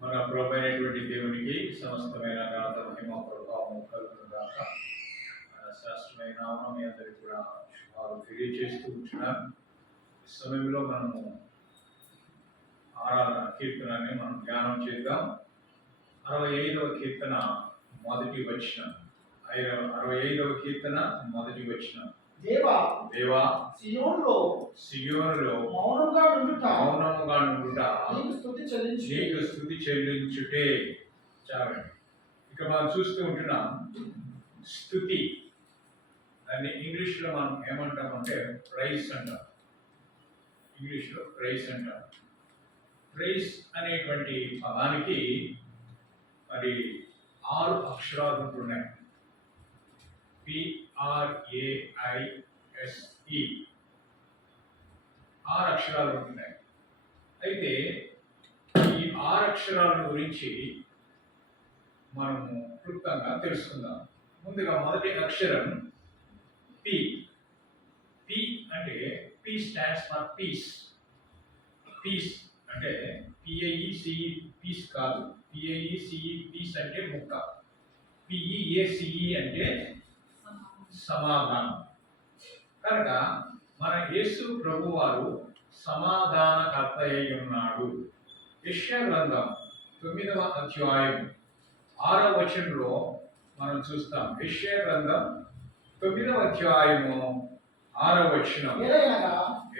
మన ప్రభైనటువంటి దేవునికి సమస్తమైన ఘనత మహిమ ప్రభావం కలుగుతుందాక శాస్త్రమైన మీ అందరికీ కూడా వారు తెలియజేస్తూ ఉంటున్నారు ఈ సమయంలో మనము ఆరాధన కీర్తనాన్ని మనం ధ్యానం చేద్దాం. అరవై ఐదవ కీర్తన మొదటి వచ్చిన అరవై ఐదవ కీర్తన మొదటి వచ్చిన దేవా దేవా సియోనులో సియోనులో మౌనంగా మౌనముగా నుండుట. నీకు స్తుతి చెల్లించు నీకు స్థుతి చెల్లించుటే. చాలండి. ఇక మనం చూస్తూ ఉంటున్నాం. స్థుతి. దాన్ని ఇంగ్లీష్లో మనం ఏమంటామంటే ప్రైస్ అంటాం. ఇంగ్లీష్లో ప్రైస్ అంటాం. ప్రైస్ అనేటువంటి పదానికి మరి ఆరు అక్షరాలు ఉంటున్నాయి పిఆర్ఏఐఎస్ఈ ఆరు అక్షరాలు ఉంటున్నాయి. అయితే ఈ ఆరు అక్షరాల గురించి మనము క్లుప్తంగా తెలుసుకుందాం. ముందుగా మొదటి అక్షరం పి పి అంటే P stands for peace peace అంటే P I E C E piece కాదు. P I E C E piece అంటే ముక్క. P E A C E అంటే సమాధానం. కనుక మన యేసు ప్రభు వారు సమాధానకర్త అయి ఉన్నాడు గ్రంథం తొమ్మిదవ అధ్యాయం ఆరవ వచనంలో మనం చూస్తాం. గ్రంథం తొమ్మిదవ అధ్యాయము ఆరవ వచనం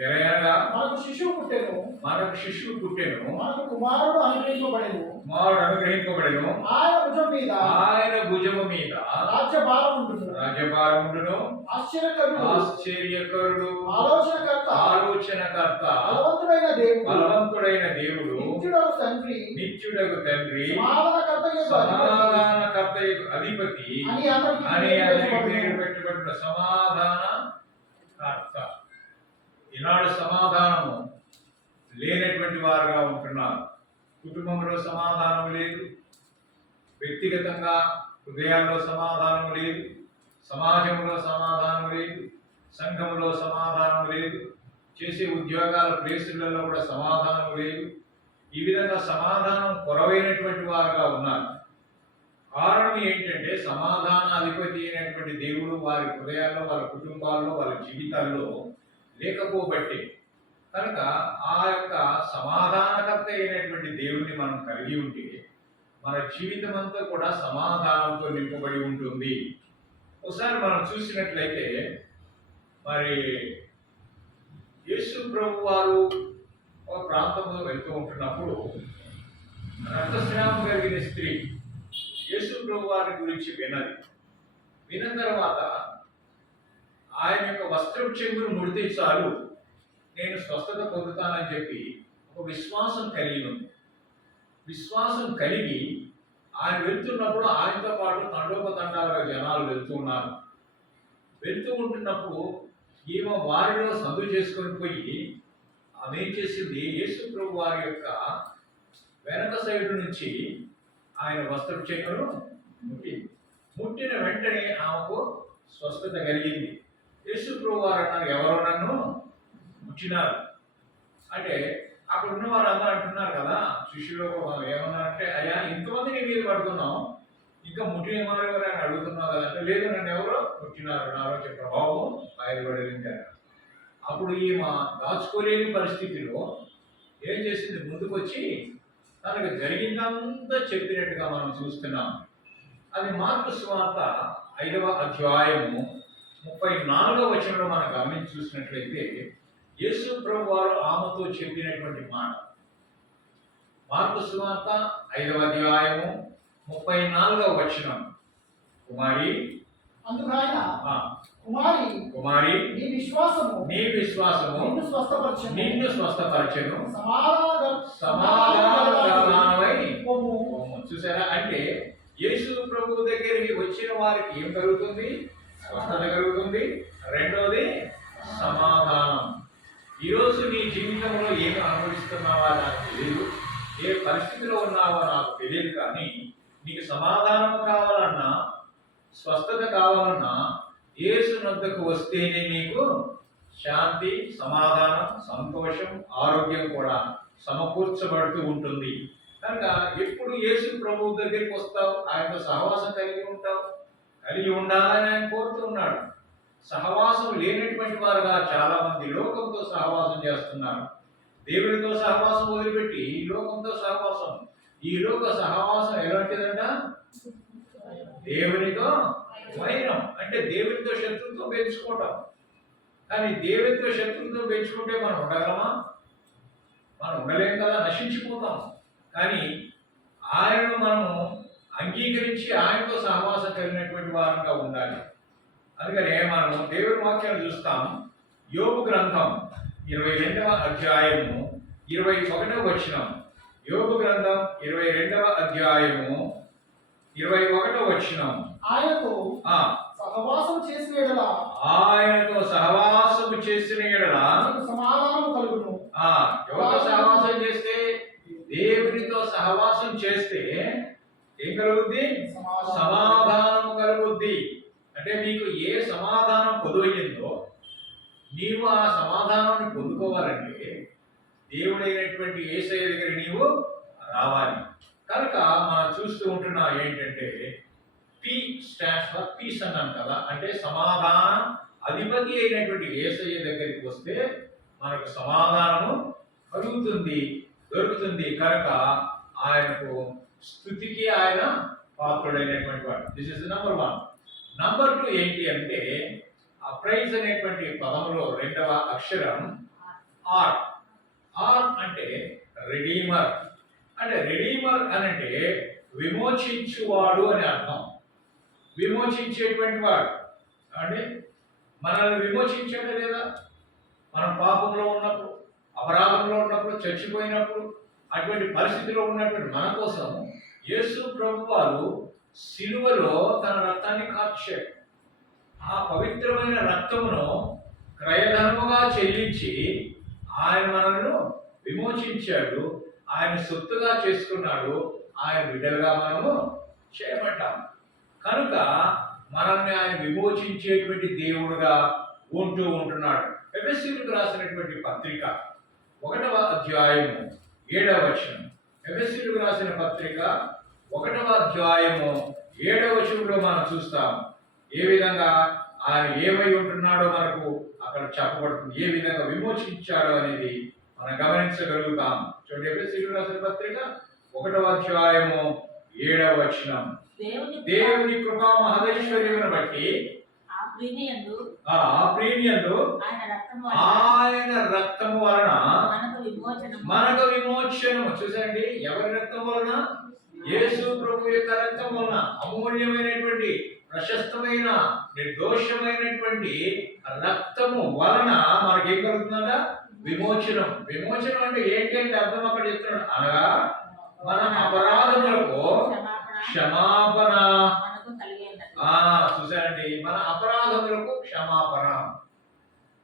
ఎరయనగా మనకు శిశువు పుట్టెను. మనకు శిశువు పుట్టెను. మనకు కుమారుడు అనుగ్రహింపబడెను. కుమారుడు అనుగ్రహింపబడెను. ఆయన భుజం మీద. ఆయన భుజము మీద. రాజ్యభారం ఉంటుంది రాజ్యభారముండును ఆశ్చర్యకరుడు. ఆశ్చర్యకరుడు. ఆలోచనకర్త. ఆలోచనకర్త. బలవంతుడైన దేవుడు. బలవంతుడైన దేవుడు. నిత్యుడకు తండ్రి. నిత్యుడకు తండ్రి. సమాధానకర్త అధిపతి. అని అతనికి పేరు. పెట్టబడిన సమాధాన కర్త ఈనాడు సమాధానము. లేనటువంటి వారుగా ఉంటున్నారు. కుటుంబంలో సమాధానం లేదు. వ్యక్తిగతంగా హృదయాల్లో సమాధానం లేదు. సమాజంలో సమాధానం లేదు. సంఘంలో సమాధానం లేదు. చేసే ఉద్యోగాల ప్లేసులలో కూడా సమాధానం లేదు. ఈ విధంగా సమాధానం కొరవైనటువంటి వారుగా ఉన్నారు. కారణం ఏంటంటే సమాధాన అధిపతి అయినటువంటి దేవుడు వారి హృదయాల్లో వాళ్ళ కుటుంబాల్లో వాళ్ళ జీవితాల్లో లేకపోబట్టే కనుక ఆ యొక్క సమాధానకర్త అయినటువంటి దేవుణ్ణి మనం కలిగి ఉంటే మన జీవితం అంతా కూడా సమాధానంతో నింపబడి ఉంటుంది. ఒకసారి మనం చూసినట్లయితే మరి యేసు ప్రభు వారు ఒక ప్రాంతంలో వెళ్తూ ఉంటున్నప్పుడు రక్తస్రావం కలిగిన స్త్రీ యేసు ప్రభు వారి గురించి వినది విన్న తర్వాత ఆయన యొక్క వస్త్రం చెంగును ముడితే చాలు. నేను స్వస్థత పొందుతానని చెప్పి ఒక విశ్వాసం కలిగి ఉంది. విశ్వాసం కలిగి ఆయన వెళ్తున్నప్పుడు ఆయనతో పాటు తండోపతండాలుగా జనాలు వెళ్తున్నారు వెళ్తూ ఉంటున్నప్పుడు ఈమె వారిలో సందు చేసుకొని పోయి ఆమె ఏం చేసింది? యేసు ప్రభు వారి యొక్క వెనక సైడు నుంచి ఆయన వస్త్రం చెక్కను ముట్టింది ముట్టిన వెంటనే ఆమెకు స్వస్థత కలిగింది. యేసు ప్రభు వారు అన్నారు ఎవరో నన్ను ముట్టినారు అంటే అక్కడ ఉన్న వారు అందరూ అంటున్నారు కదా శిష్యులు ఏమన్నారంటే అయ్యా ఇంతమంది నీ మీద పడుతున్నాం ఇంకా ముట్టిన వారు ఎవరైనా అడుగుతున్నావు కదా. లేదు నన్ను ఎవరో ముట్టినారు నారో ప్రభావం బాబు బయలుపడలించారు అప్పుడు ఈ మా దాచుకోలేని పరిస్థితిలో ఏం చేసింది? ముందుకొచ్చి తనకు జరిగిందంతా చెప్పినట్టుగా మనం చూస్తున్నాం. అది మార్పు స్వార్త ఐదవ అధ్యాయము ముప్పై నాలుగవ వచనంలో మనం గమనించి చూసినట్లయితే యేసు ప్రభు వారు ఆమెతో చెప్పినటువంటి మాట. మార్పు స్వార్త ఐదవ అధ్యాయము ముప్పై నాలుగవ వచనం. కుమారి. అందుకు ఆయన కుమారి కుమారి నీ విశ్వాసము నీ విశ్వాసము నిన్ను స్వస్థపరచను. నిన్ను స్వస్థపరచెను. సమాధాన పొమ్ము. చూసారా? అంటే యేసు ప్రభు దగ్గరికి వచ్చిన వారికి ఏం కలుగుతుంది? స్వస్థత కలుగుతుంది. రెండోది సమాధానం. ఈరోజు నీ జీవితంలో ఏమి అనుభవిస్తున్నావా నాకు తెలియదు. ఏ పరిస్థితిలో ఉన్నావో నాకు తెలియదు కానీ నీకు సమాధానం కావాలన్నా స్వస్థత కావాలన్నా ఏసు నొద్దకు వస్తేనే నీకు శాంతి సమాధానం సంతోషం ఆరోగ్యం కూడా సమకూర్చబడుతూ ఉంటుంది. కనుక ఎప్పుడు యేసు ప్రభువు దగ్గరికి వస్తావు? ఆయనతో సహవాసం కలిగి ఉంటావు? కలిగి ఉండాలని ఆయన కోరుతున్నాడు సహవాసం లేనటువంటి వారుగా చాలా మంది లోకంతో సహవాసం చేస్తున్నారు. దేవుడితో సహవాసం వదిలిపెట్టి ఈ లోకంతో సహవాసం. ఈ లోక సహవాసం ఎలాంటిదంట? దేవునితో వైరం. అంటే దేవునితో శత్రువుతో పెంచుకోవటం. కానీ దేవునితో శత్రువుతో పెంచుకుంటే మనం ఉండగలమా? మనం ఉండలేం కదా నశించిపోతాం. కానీ ఆయనను మనము అంగీకరించి ఆయనతో సహవాసం కలిగినటువంటి వారంగా ఉండాలి. అందుకనే మనము దేవుని వాక్యాన్ని చూస్తాం యోగు గ్రంథం ఇరవై రెండవ అధ్యాయము ఇరవై ఒకటవ వచనం. యోగు గ్రంథం ఇరవై రెండవ అధ్యాయము ఇరవై ఒకటవ వచనం. ఆయనతో సహవాసం చేసిన ఆయనతో సహవాసము చేసిన సమాధానం కలుగును. ఎవరితో సహవాసం చేస్తే? దేవునితో సహవాసం చేస్తే ఏం కలుగుద్ది? సమాధానం. అంటే మీకు ఏ సమాధానం పొదువయ్యిందో నీవు ఆ సమాధానాన్ని పొందుకోవాలంటే దేవుడైనటువంటి ఏసయ్య దగ్గర నీవు రావాలి. కనుక మనం చూస్తూ ఉంటున్నా ఏంటంటే పీ స్టాండ్స్ ఫర్ పీస్ అన్నాం కదా. అంటే సమాధానం అధిపతి అయినటువంటి ఏసయ్య దగ్గరికి వస్తే మనకు సమాధానము కలుగుతుంది దొరుకుతుంది. కనుక ఆయనకు స్థుతికి ఆయన పాత్రుడైనటువంటి వాడు. This is number one number two ఏంటి అంటే ఆ ప్రైజ్ అనేటువంటి పదంలో రెండవ అక్షరం ఆర్ ఆర్ అంటే రెడీమర్ అంటే రెడీమర్ అని అంటే విమోచించువాడు అని అర్థం. విమోచించేటువంటి వాడు. అంటే మనల్ని విమోచించాడు లేదా? మనం పాపంలో ఉన్నప్పుడు అపరాధంలో ఉన్నప్పుడు చచ్చిపోయినప్పుడు అటువంటి పరిస్థితిలో ఉన్నటువంటి మన కోసం యేసు ప్రభు వారు సిలువలో తన రక్తాన్ని కార్చాడు. ఆ పవిత్రమైన రక్తమును క్రయధనముగా చెల్లించి ఆయన మనల్ని విమోచించాడు. ఆయన సొత్తుగా చేసుకున్నాడు. ఆయన బిడ్డలుగా మనము చేపట్టాము కనుక మనల్ని ఆయన విమోచించేటువంటి దేవుడుగా ఉంటూ ఉంటున్నాడు. ఎఫెసీలకు రాసినటువంటి పత్రిక ఒకటవ అధ్యాయము ఏడవ వచనం. ఎఫెసీలకు రాసిన పత్రిక ఒకటవ అధ్యాయము ఏడవ వచనంలో మనం చూస్తాం ఏ విధంగా ఆయన ఏమై ఉంటున్నాడో మనకు అక్కడ చెప్పబడుతుంది. ఏ విధంగా విమోచించాడో అనేది మనం గమనించగలుగుతాం. చూడండి రాసిన పత్రిక ఒకటవ అధ్యాయము ఏడవ వచనం. దేవుని కృపా మహదైశ్వర్యమును బట్టి ఆ ప్రీమియంలో ఆయన రక్తము వలన మనకు విమోచనము. చూసండి ఎవరి రక్తం వలన? యేసు ప్రభు యొక్క రక్తం వలన అమూల్యమైనటువంటి ప్రశస్తమైన నిర్దోషమైనటువంటి రక్తము వలన మనకి ఏం విమోచనం. విమోచనం అంటే ఏంటంటే అర్థం అక్కడ చెప్తున్నాడు. అనగా మన అపరాధములకు క్షమాపణ. చూసారండి మన అపరాధములకు క్షమాపణ.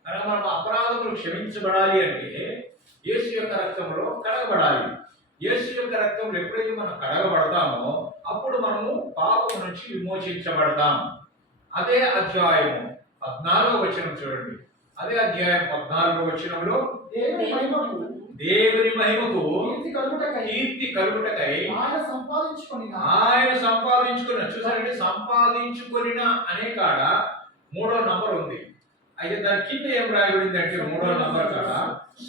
అనగా మనం అపరాధములు క్షమించబడాలి అంటే యేసు యొక్క రక్తంలో కడగబడాలి. యేసు యొక్క రక్తంలో ఎప్పుడైతే మనం కడగబడతామో అప్పుడు మనము పాపం నుంచి విమోచించబడతాం. అదే అధ్యాయము పద్నాలుగో వచనం చూడండి. అదే అధ్యాయం పద్నాలుగో వచనంలో దేవుని మహిమకు దేవుని మహిమకు కీర్తి కలుగుటకై ఆయన సంపాదించుకొని ఆయన సంపాదించుకున్న. చూసారండి? సంపాదించుకొనిన అనే కాడ మూడో నంబర్ ఉంది. అయితే దాని కింద ఏం రాయబడింది అంటే మూడో నంబర్ కాడ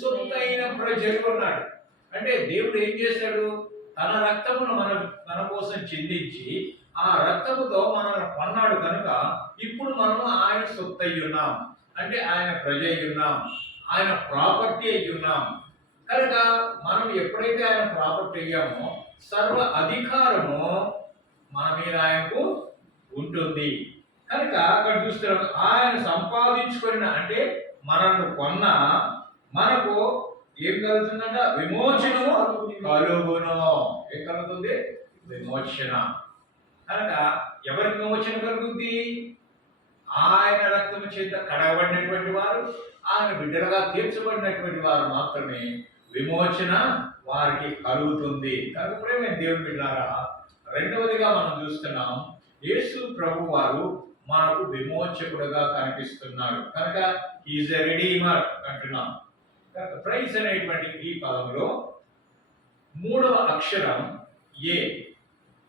సొత్తైన ప్రజలు అన్నాడు. అంటే దేవుడు ఏం చేశాడు? తన రక్తమును మన మన కోసం చెందించి ఆ రక్తముతో మనల్ని కొన్నాడు కనుక ఇప్పుడు మనము ఆయన సొత్తు అయి ఉన్నాం అంటే ఆయన ప్రజ అయి ఉన్నాం ఆయన ప్రాపర్టీ అయి ఉన్నాం కనుక మనం ఎప్పుడైతే ఆయన ప్రాపర్టీ అయ్యామో సర్వ అధికారము మన మీద ఆయనకు ఉంటుంది. కనుక అక్కడ చూస్తున్నాం ఆయన సంపాదించుకున్న అంటే మనల్ని కొన్న మనకు ఏం కలుగుతుందంట? విమోచనము? కలుగును. ఏం కలుగుతుంది? విమోచన. కనుక ఎవరికి విమోచన కలుగుద్ది? ఆయన రక్తము చేత కడగబడినటువంటి వారు ఆయన బిడ్డలుగా తీర్చబడినటువంటి వారు మాత్రమే విమోచన వారికి కలుగుతుంది. కనుక ప్రేమ దేవుని బిడ్డారా రెండవదిగా మనం చూస్తున్నాం యేసు ప్రభు వారు మనకు విమోచకుడుగా కనిపిస్తున్నాడు. కనుక ఈజ్ ఎ రెడీమర్ అంటున్నాం. ప్రైజ్ అనేటువంటి ఈ పదంలో మూడవ అక్షరం ఏ.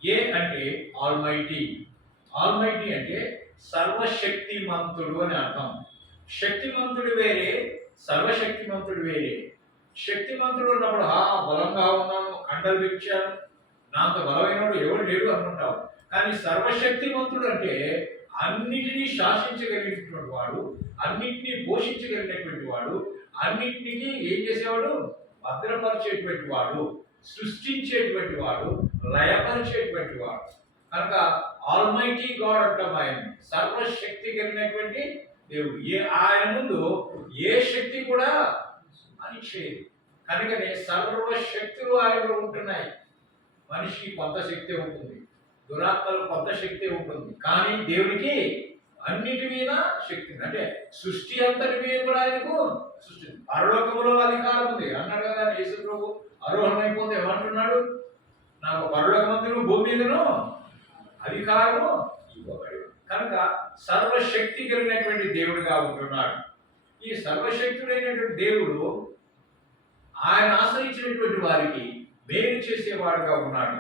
ఏ అంటే ఆల్మైటీ. ఆల్మైటీ అంటే సర్వశక్తిమంతుడు అని అర్థం. శక్తిమంతుడు వేరే సర్వశక్తిమంతుడు వేరే. శక్తిమంతుడు ఉన్నప్పుడు హా బలంగా ఉన్నాను కండలు విరిచాను నాంత బలమైనడు ఎవడు లేడు అనుకుంటావు కానీ సర్వశక్తిమంతుడు అంటే అన్నిటినీ శాసించగలిగినటువంటి వాడు అన్నిటినీ పోషించగలిగినటువంటి వాడు అన్నింటినీ ఏం చేసేవాడు? భద్రపరిచేటువంటి వాడు సృష్టించేటువంటి వాడు లయపరిచేటువంటి వాడు. కనుక ఆల్మైటీ గాడ్ అంటాం ఆయన. సర్వశక్తి కలిగినటువంటి దేవుడు. ఏ ఆయన ముందు ఏ శక్తి కూడా అని కనుకనే సర్వశక్తులు ఆయనలో ఉంటున్నాయి. మనిషికి కొంత శక్తి ఉంటుంది. దురాత్మలు కొంత శక్తి ఉంటుంది. కానీ దేవుడికి అన్నిటి మీద శక్తి అంటే సృష్టి అంతటి మీద కూడా ఆయనకు సృష్టి పరలోకంలో అధికారం ఉంది. అన్నాడు కదా యేసు ప్రభు. అరోహణమైపోతే ఏమంటున్నాడు? నాకు పరలోక మందిరం భూమి మీదను అధికారము ఇవ్వబడి కనుక సర్వశక్తి కలిగినటువంటి దేవుడిగా ఉంటున్నాడు. ఈ సర్వశక్తుడైనటువంటి దేవుడు ఆయన ఆశ్రయించినటువంటి వారికి మేలు చేసేవాడుగా ఉన్నాడు.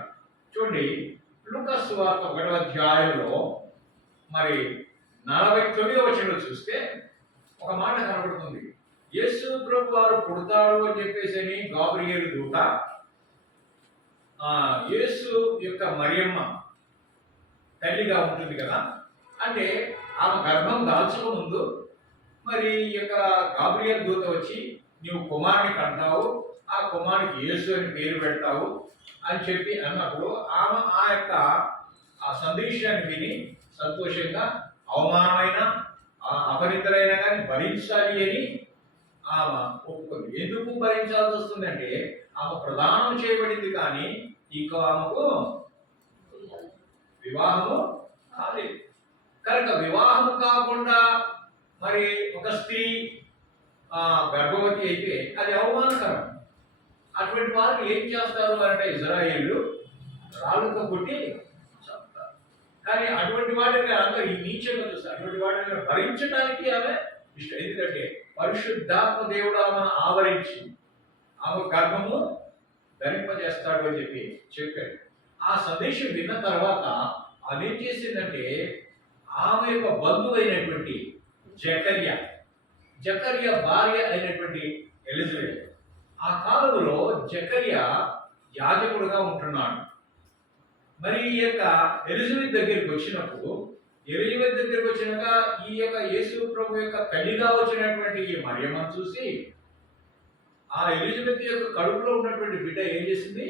చూడండి లుకస్ వార్త ఒకటవ అధ్యాయంలో మరి నలభై తొమ్మిదవ వచనంలో చూస్తే ఒక మాట కనబడుతుంది. యేసు ప్రభు వారు పుడతాడు అని చెప్పేసి అని గాబ్రియల్ దూత యేసు యొక్క మరియమ్మ తల్లిగా ఉంటుంది కదా అంటే ఆమె గర్భం దాల్చక ముందు మరి ఈ యొక్క గాబ్రియల్ దూత వచ్చి నీవు కుమారుని కంటావు ఆ కుమారునికి యేసు అని పేరు పెడతావు అని చెప్పి అన్నప్పుడు ఆమె ఆ యొక్క ఆ సందేశాన్ని విని సంతోషంగా అవమానమైన అపరితలైన కానీ భరించాలి అని ఆమె ఒప్పుకుంది ఎందుకు భరించాల్సి వస్తుందంటే ఆమె ప్రదానం చేయబడింది కానీ ఇంకా ఆమెకు వివాహము కాలేదు. కనుక వివాహము కాకుండా మరి ఒక స్త్రీ గర్భవతి అయితే అది అవమానకరం. అటువంటి వారికి ఏం చేస్తారు అంటే ఇజ్రాయేళ్ళు రాళ్ళతో కొట్టి చంపుతారు. కానీ అటువంటి వాటిని అందరూ ఈ నీచంగా చూస్తారు. అటువంటి వాటిని భరించడానికి ఆమె ఇష్టం. ఎందుకంటే పరిశుద్ధాత్మ దేవుడు ఆమెను ఆవరించి ఆమె గర్భము ధరింపజేస్తాడు అని చెప్పి చెప్పాడు. ఆ సందేశం విన్న తర్వాత ఆమె ఏం చేసిందంటే ఆమె యొక్క బంధువు అయినటువంటి జకర్య జకర్య భార్య అయినటువంటి ఎలిజబెత్. ఆ కాలంలో జకర్య యాజకుడుగా ఉంటున్నాడు. మరి ఈ యొక్క ఎలిజబెత్ దగ్గరికి వచ్చినప్పుడు ఎవరి దగ్గరికి వచ్చినాక ఈ యొక్క యేసు ప్రభు యొక్క తల్లిగా వచ్చినటువంటి ఈ మరియమ్మను చూసి ఆ ఎలిజబెత్ యొక్క కడుపులో ఉన్నటువంటి బిడ్డ ఏం చేసింది?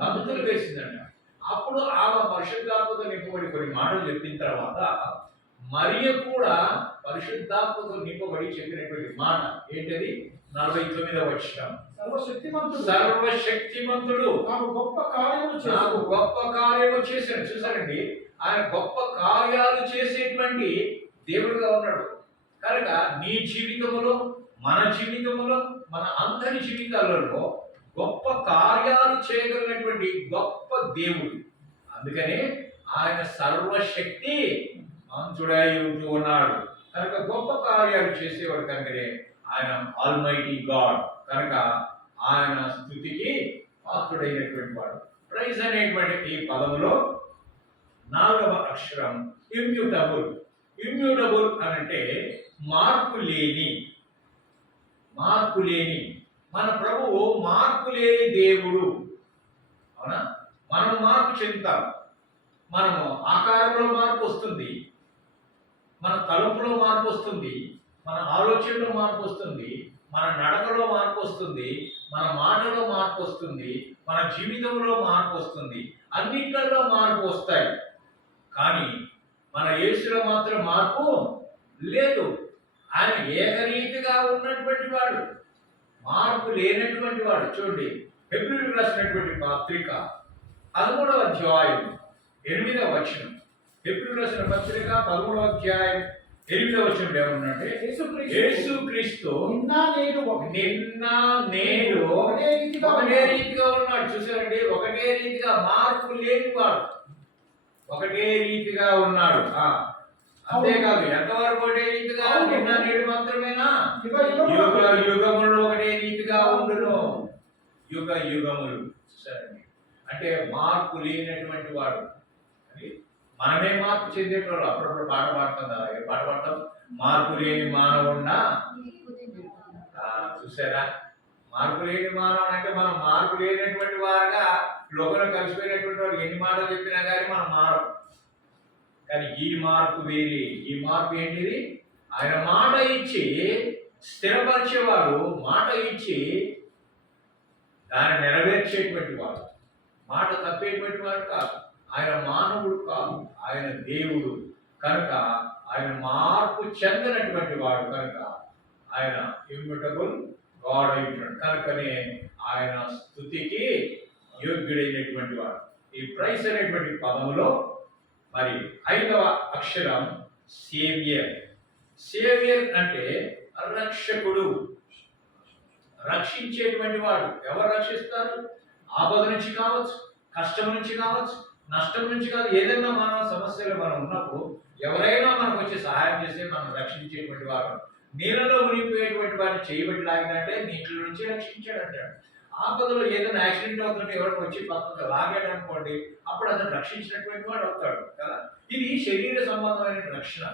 గంతులు వేసిందంట. అప్పుడు ఆమె పరిశుద్ధాత్మతో నింపబడి కొన్ని మాటలు చెప్పిన తర్వాత మరియ కూడా పరిశుద్ధాత్మతో నింపబడి చెప్పినటువంటి మాట ఏంటది? నలభై తొమ్మిదవ వచ్చినాము సర్వశక్తిమంతుడు. సర్వశక్తిమంతుడు. నాకు గొప్ప కార్యములు నాకు గొప్ప కార్యము చేశాడు. చూసారండి? ఆయన గొప్ప కార్యాలు చేసేటువంటి దేవుడుగా ఉన్నాడు. కనుక నీ జీవితంలో మన జీవితంలో మన అందరి జీవితాలలో గొప్ప కార్యాలు చేయగలిగినటువంటి గొప్ప దేవుడు. అందుకనే ఆయన సర్వశక్తి మంతుడై ఉంటూ ఉన్నాడు. కనుక గొప్ప కార్యాలు చేసేవాడు కనుకనే ఆయన ఆల్మైటీ గాడ్ కనుక ఆయన స్థుతికి పాత్రుడైనటువంటి వాడు. ప్రైజ్ అనేటువంటి ఈ పదములో నాలుగవ అక్షరం ఇమ్యూటబుల్. ఇమ్యూటబుల్ అనంటే అంటే మార్పు లేని మార్పు లేని. మన ప్రభువు మార్పు లేని దేవుడు. అవునా? మనం మార్పు చెందుతాం. మనము ఆకారంలో మార్పు వస్తుంది. మన తలుపులో మార్పు వస్తుంది. మన ఆలోచనలో మార్పు వస్తుంది. మన నడకలో మార్పు వస్తుంది మన మాటలో మార్పు వస్తుంది మన జీవితంలో మార్పు వస్తుంది అన్నిట్లలో మార్పు వస్తాయి. కానీ మన యేసులో మాత్రం మార్పు లేదు. ఆయన ఏకరీతిగా ఉన్నటువంటి వాడు మార్పు లేనటువంటి వాడు. చూడండి ఫిబ్రవరి రాసినటువంటి పత్రిక పదమూడవ అధ్యాయం ఎనిమిదవ వచనం. ఫిబ్రవరి రాసిన పత్రిక పదమూడవ అధ్యాయం ఎనిమిదవ వచనం ఏమన్నంటే యేసుక్రీస్తు యేసు క్రీస్తు నిన్న నేడు నిన్న నేడు ఒకటే రీతిగా ఉన్నాడు. చూసారండి? ఒకటే రీతిగా మార్పు లేనివాడు ఒకటే రీతిగా ఉన్నాడు. అంతేకాదు ఎంతవరకు ఒకటే రీతిగా. నిన్న నేడు మాత్రమేనా? యుగ యుగములు. ఒకటే రీతిగా ఉండును. యుగ యుగములు. సరే అంటే మార్పు లేనటువంటి వాడు. మనమే మార్పు చెందేటోళ్ళు అప్పుడప్పుడు పాట పాడతాం కదా. ఏ పాట పాడతాం? మార్పు లేని మానవున్నా చూసారా? మార్పు లేని మానవుడు అంటే మనం మార్పు లేనటువంటి వారుగా లోకంలో కలిసిపోయినటువంటి వాడు ఎన్ని మాటలు చెప్పినా కానీ మనం మారం కానీ ఈ మార్పు వేరే. ఈ మార్పు ఏంటిది? ఆయన మాట ఇచ్చి స్థిరపరిచేవాడు మాట ఇచ్చి దాన్ని నెరవేర్చేటువంటి వాడు. మాట తప్పేటువంటి వాడు కాదు. ఆయన మానవుడు కాదు ఆయన దేవుడు. కనుక ఆయన మార్పు చెందినటువంటి వాడు కనుక ఆయన ఇమ్యూటబుల్ గాడ్ అయి ఉంటాడు కనుకనే ఆయన స్థుతికి యోగ్యుడైనటువంటి వాడు. ఈ ప్రైస్ అనేటువంటి పదములో మరి ఐదవ అక్షరం సేవియర్. సేవియర్ అంటే రక్షకుడు. రక్షించేటువంటి వాడు. ఎవరు రక్షిస్తారు? ఆపద నుంచి కావచ్చు కష్టం నుంచి కావచ్చు నష్టం నుంచి కాదు ఏదైనా మన సమస్యలు మనం ఉన్నప్పుడు ఎవరైనా మనకు వచ్చి సహాయం చేస్తే మనం రక్షించేటువంటి వారు. నీళ్ళలో మునిగిపోయేటువంటి వాడిని చేయబట్టి లాగినట్టే నీటిలో నుంచి రక్షించాడు అంటాడు. ఆపదలో ఏదైనా యాక్సిడెంట్ అవుతుంటే ఎవరికి వచ్చి పక్కకు లాగాడు అనుకోండి అప్పుడు అతను రక్షించినటువంటి వాడు అవుతాడు కదా? ఇది శరీర సంబంధమైన రక్షణ.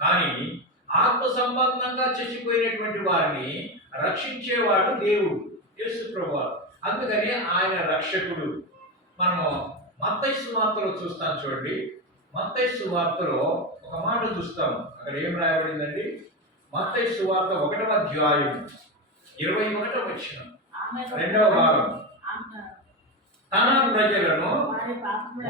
కానీ ఆత్మ సంబంధంగా చచ్చిపోయినటువంటి వారిని రక్షించేవాడు దేవుడు యేసు ప్రభువారు అందుకని ఆయన రక్షకుడు మనము మత్తయి సువార్తలో చూస్తాం చూడండి. మత్తయి సువార్తలో ఒక మాట చూస్తాం అక్కడ ఏం రాయబడిందండి? మత్తయి సువార్త ఒకటవ అధ్యాయం ఇరవై ఒకటవ వచ్చిన రెండవ భాగం తన ప్రజలను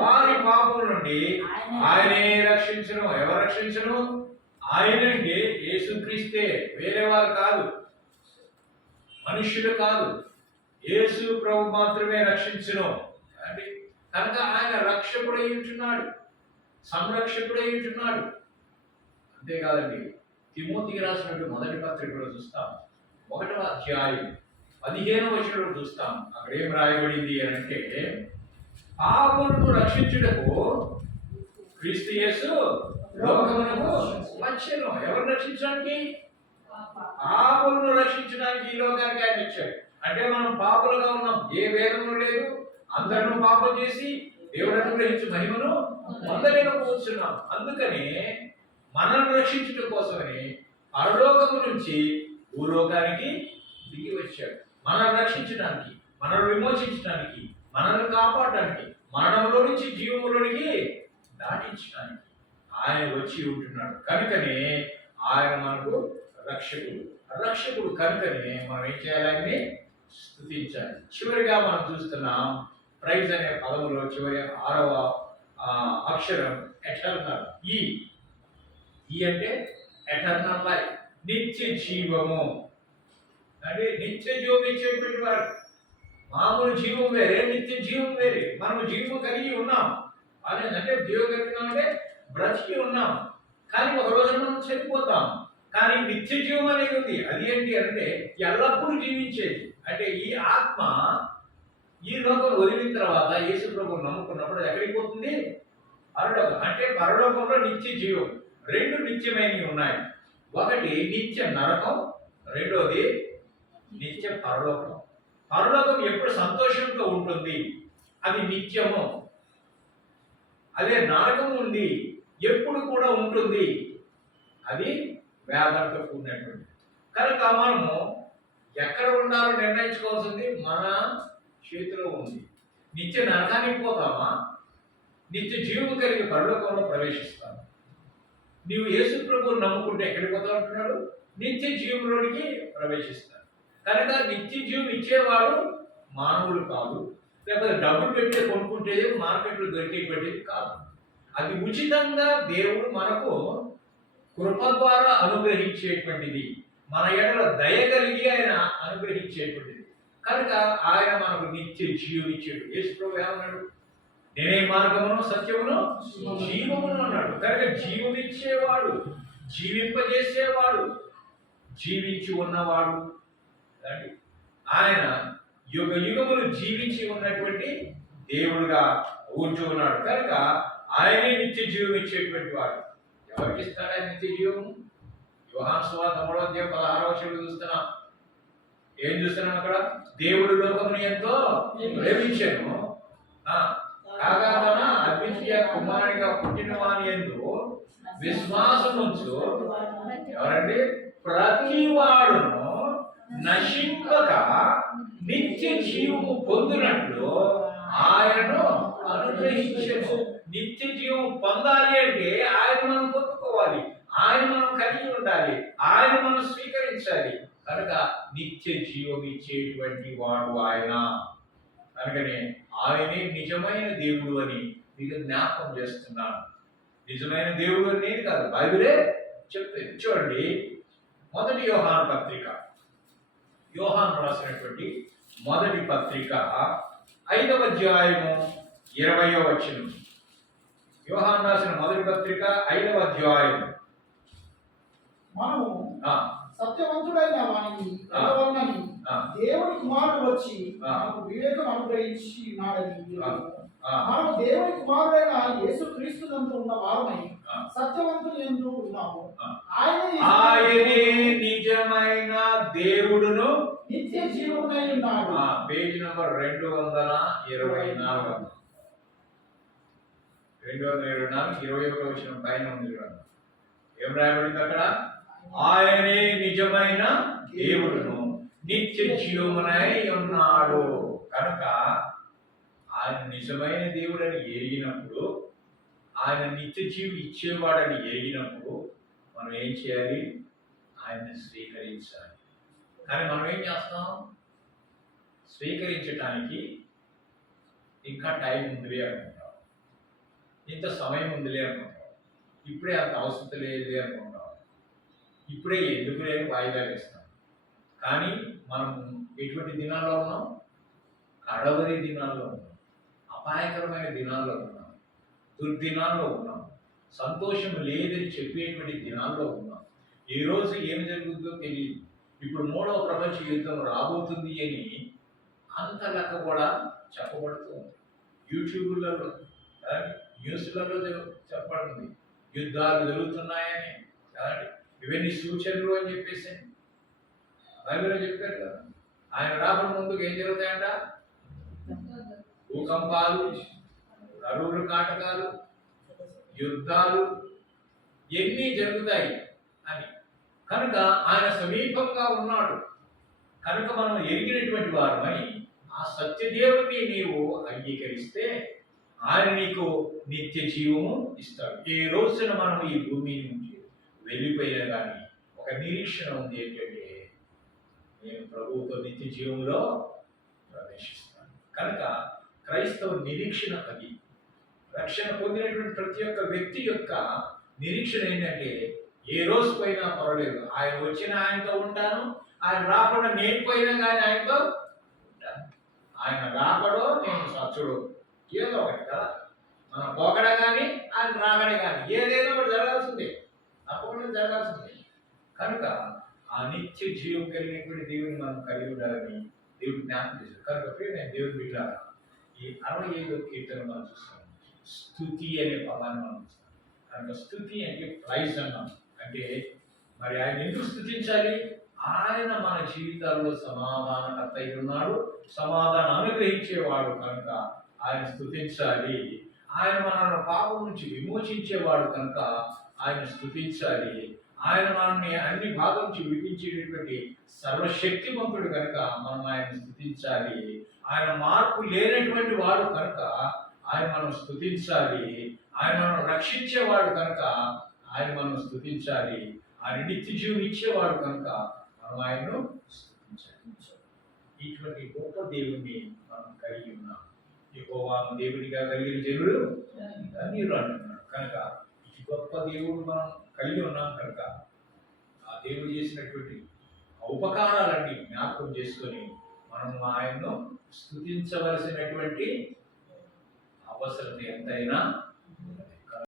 వారి పాపం నుండి ఆయన ఆయనే రక్షించను. ఎవరు రక్షించను? ఆయనండి యేసుక్రీస్తే. వేరే వారు కాదు. మనుష్యులు కాదు. యేసు ప్రభు మాత్రమే రక్షించును. అంటే కనుక ఆయన రక్షకుడై ఉంటున్నాడు. సంరక్షకుడై ఉంటున్నాడు. అంతేకాదండి తిమోతికి రాసినట్టు మొదటి పత్రికలో చూస్తాం. ఒకటవ అధ్యాయం పదిహేను వచనంలో చూస్తాం. అక్కడ ఏం రాయబడింది అని అంటే పాపులను రక్షించుటకు క్రీస్తు యేసు లోకమునకు వచ్చెను. ఎవరు రక్షించడానికి? పాపులను రక్షించడానికి ఈ లోకానికి ఆయన ఇచ్చాడు అంటే మనం పాపులుగా ఉన్నాం. ఏ వేదము లేదు. అందరూ పాపం చేసి దేవుడు అనుగ్రహించి మహిమను పొందలేకపోతున్నాం అందుకని మనల్ని రక్షించడం కోసమని పరలోకము నుంచి భూలోకానికి దిగి వచ్చాడు. మనల్ని రక్షించడానికి మనల్ని విమోచించడానికి మనల్ని కాపాడడానికి మరణంలో నుంచి జీవములోనికి దాటించడానికి ఆయన వచ్చి ఉంటున్నాడు. కనుకనే ఆయన మనకు రక్షకుడు రక్షకుడు కనుకనే మనం ఏం చేయాలని స్థుతించాలి. చివరిగా మనం చూస్తున్నాం ప్రైజ్ అనే పదములో చివరి ఆరవ అక్షరం ఎటర్నల్ ఈ ఈ అంటే ఎటర్నల్ లైఫ్ నిత్య జీవము. అంటే నిత్య జీవం ఇచ్చేటువంటి వారు. మామూలు జీవం వేరే నిత్య జీవం వేరే. మనం జీవం కలిగి ఉన్నాం. అని అంటే జీవం కలిగి అంటే బ్రతికి ఉన్నాం. కానీ ఒక రోజు మనం చనిపోతాం. కానీ నిత్య జీవం అనేది ఉంది. అది ఏంటి అంటే ఎల్లప్పుడూ జీవించేది. అంటే ఈ ఆత్మ ఈ లోకం వదిలిన తర్వాత యేసు ప్రభు నమ్ముకున్నప్పుడు ఎక్కడికి పోతుంది? పరలోకం. అంటే పరలోకంలో నిత్య జీవం. రెండు నిత్యమైనవి ఉన్నాయి. ఒకటి నిత్య నరకం రెండోది నిత్య పరలోకం. పరలోకం ఎప్పుడు సంతోషంతో ఉంటుంది? అది నిత్యము. అదే నరకం ఉంది. ఎప్పుడు కూడా ఉంటుంది. అది వేదంతో కూడినటువంటి కనుక మనము ఎక్కడ ఉండాలో నిర్ణయించుకోవాల్సింది మన చేతిలో ఉంది. నిత్య నరకానికి పోతామా నిత్య జీవము కలిగి పరలోకంలో ప్రవేశిస్తాను. నీవు యేసు ప్రభువుని నమ్ముకుంటే ఎక్కడికి పోతా అంటున్నాడు? నిత్య జీవంలోనికి ప్రవేశిస్తాడు కనుక నిత్య జీవం ఇచ్చేవాడు మానవుడు కాదు. లేకపోతే డబ్బులు పెట్టి కొనుక్కుంటే మార్కెట్లో దొరికేటువంటిది కాదు. అది ఉచితంగా దేవుడు మనకు కృప ద్వారా అనుగ్రహించేటువంటిది. మన ఎడల దయ కలిగి ఆయన అనుగ్రహించేటువంటిది. కనుక ఆయన మనకు నిత్య జీవం ఇచ్చాడు యేసు ప్రభు ఏమన్నాడు? నేనే మార్గమును సత్యమును జీవమును అన్నాడు. కనుక జీవం ఇచ్చేవాడు జీవింపజేసేవాడు జీవించి ఉన్నవాడు. ఆయన యుగ యుగములు జీవించి ఉన్నటువంటి దేవుడుగా ఉంటూ ఉన్నాడు. కనుక ఆయనే నిత్య జీవం ఇచ్చేటువంటి వాడు. ఎవరికి ఇస్తాడు ఆయన నిత్య జీవం యోహాన్ సువార్త మూడో అధ్యాయం పదహారవ చూస్తున్నాం. ఏం చూస్తున్నాం అక్కడ? దేవుడు లోకముని ఎంతో ప్రేమించాను ఆ, కాగా తన అద్వితీయ కుమారుడిగా పుట్టిన వాని ఎందు విశ్వాసం ఉంచు ఎవరండి? ప్రతి వాడును నశింపక నిత్య జీవము పొందినట్లు ఆయనను అనుగ్రహించను నిత్య జీవం పొందాలి అంటే ఆయన మనం పొందుకోవాలి. ఆయన మనం కలిగి ఉండాలి. ఆయన మనం స్వీకరించాలి. కనుక నిత్య జీవం ఇచ్చేటువంటి వాడు ఆయన. కనుకనే ఆయనే నిజమైన దేవుడు అని మీకు జ్ఞాపకం చేస్తున్నాను. నిజమైన దేవుడు అని నేను కాదు బైబిలే చెప్తుంది. చూడండి మొదటి యోహాను పత్రిక. యోహాను రాసినటువంటి మొదటి పత్రిక ఐదవ అధ్యాయము ఇరవయో వచనం. యోహాను రాసిన మొదటి పత్రిక ఐదవ అధ్యాయం మనము సత్యవంతుడైన వాణిని ఆ, దేవుని కుమారుడు వచ్చి. మనకు వివేకం అనుగ్రహించి. ఆ, మనము దేవుని కుమారుడైన యేసు క్రీస్తునందు ఉన్న వారమై. సత్యవంతుని ఎందు ఉన్నాము. ఆయనే నిజమైన దేవుడును నిత్య జీవమునై ఉన్నాడు. పేజ్ నంబర్ రెండు వందల ఇరవై నాలుగు. రెండు వందల ఇరవై నాలుగు ఇరవై ఒకటి వచ్చిన పైన ఉంది ఏం రాయబడింది అక్కడ? ఆయనే నిజమైన దేవుడును. నిత్య జీవమునై ఉన్నాడు. కనుక ఆయన నిజమైన దేవుడని ఎరిగినప్పుడు ఆయన నిత్య జీవి ఇచ్చేవాడని ఎరిగినప్పుడు మనం ఏం చేయాలి? ఆయన్ని స్వీకరించాలి. కానీ మనం ఏం చేస్తాం? స్వీకరించటానికి ఇంకా టైం ఉందిలే అనుకుంటాం. ఇంత సమయం ఉందిలే అనుకుంటాం. ఇప్పుడే అంత అవసరం లేదు అనుకుంటాం. ఇప్పుడే ఎందుకు లేని వాయిదా వేస్తాం. కానీ మనం ఎటువంటి దినాల్లో ఉన్నాం? కడవరి దినాల్లో ఉన్నాం. అపాయకరమైన దినాల్లో ఉన్నాం. దుర్దినాల్లో ఉన్నాం. సంతోషం లేదని చెప్పేటువంటి దినాల్లో ఉన్నాం. ఈరోజు ఏం జరుగుతుందో తెలియదు ఇప్పుడు మూడవ ప్రపంచ యుద్ధం రాబోతుంది అని అంత లెక్క కూడా చెప్పబడుతూ ఉంది. యూట్యూబ్లలో న్యూస్లలో చెప్పబడుతుంది. యుద్ధాలు జరుగుతున్నాయని. కదండి ఇవన్నీ సూచనలు అని చెప్పేసి బైబిల్లో చెప్పారు కదా. ఆయన రాకుండా ముందుకు ఏం జరుగుతాయంట? భూకంపాలు కరువులు కాటకాలు యుద్ధాలు ఎన్ని జరుగుతాయి అని. కనుక ఆయన సమీపంగా ఉన్నాడు. కనుక మనం ఎరిగినటువంటి వారమై ఆ సత్యదేవుని నీవు అంగీకరిస్తే ఆయన నీకు నిత్య జీవము ఇస్తాడు. ఏ రోజున మనం ఈ భూమి నుంచి వెళ్ళిపోయినా కానీ ఒక నిరీక్షణ ఉంది ఏంటంటే నేను ప్రభువుతో నిత్య జీవంలో ప్రవేశిస్తాను. కనుక క్రైస్తవ నిరీక్షణ అది. రక్షణ పొందినటువంటి ప్రతి ఒక్క వ్యక్తి యొక్క నిరీక్షణ ఏంటంటే ఏ రోజు పోయినా పర్వాలేదు. ఆయన వచ్చిన ఆయనతో ఉంటాను. ఆయన రాకుండా నేను పోయినా కానీ ఆయనతో ఉంటాను. ఆయన రాకడో నేను సచ్చుడు ఏదో ఒకటి కదా. మనం పోకడ కానీ ఆయన రాకడే కానీ ఏదేదో ఒకటి జరగాల్సిందే. తప్పకుండా జరగాల్సిందే. కనుక ఆ నిత్య జీవం కలిగినటువంటి దేవుని మనం కలిగి ఉండాలని దేవుడు జ్ఞాపకం చేశారు కనుక ప్రియ నేను దేవుడు బిడ్డారా ఈ అరవై ఐదో కీర్తన మనం చూస్తాం. స్థుతి అనే పదాన్ని మనం చూస్తాం. కనుక స్థుతి అంటే ప్రైజ్ అన్నాం. అంటే మరి ఆయన ఎందుకు స్థుతించాలి ఆయన మన జీవితాల్లో సమాధానకర్త ఉన్నాడు. సమాధానం అనుగ్రహించేవాడు కనుక ఆయన స్థుతించాలి ఆయన మనల్ని పాపం నుంచి విమోచించేవాడు కనుక ఆయన స్థుతించాలి ఆయన మనల్ని అన్ని భాగం నుంచి విడిపించేటటువంటి సర్వశక్తివంతుడు కనుక మనం ఆయన స్థుతించాలి ఆయన మార్పు లేనటువంటి వాడు కనుక ఆయన మనం స్థుతించాలి ఆయన మనం రక్షించేవాడు కనుక ఆయన మనం స్థుతించాలి ఆయన నిత్య జీవం ఇచ్చేవాడు కనుక మనం ఆయన్ను స్థుతించాలి ఇటువంటి గొప్ప దేవుణ్ణి మనం కలిగి ఉన్నాం. యెహోవాను దేవుడిగా కలిగిన జనుడు ధన్యులు అంటున్నాడు కనుక గొప్ప దేవుడు మనం కలిగి ఉన్నాం కనుక ఆ దేవుడు చేసినటువంటి ఉపకారాలన్నీ జ్ఞాపకం చేసుకొని మనం ఆయన్ను స్థుతించవలసినటువంటి అవసరం ఎంతైనా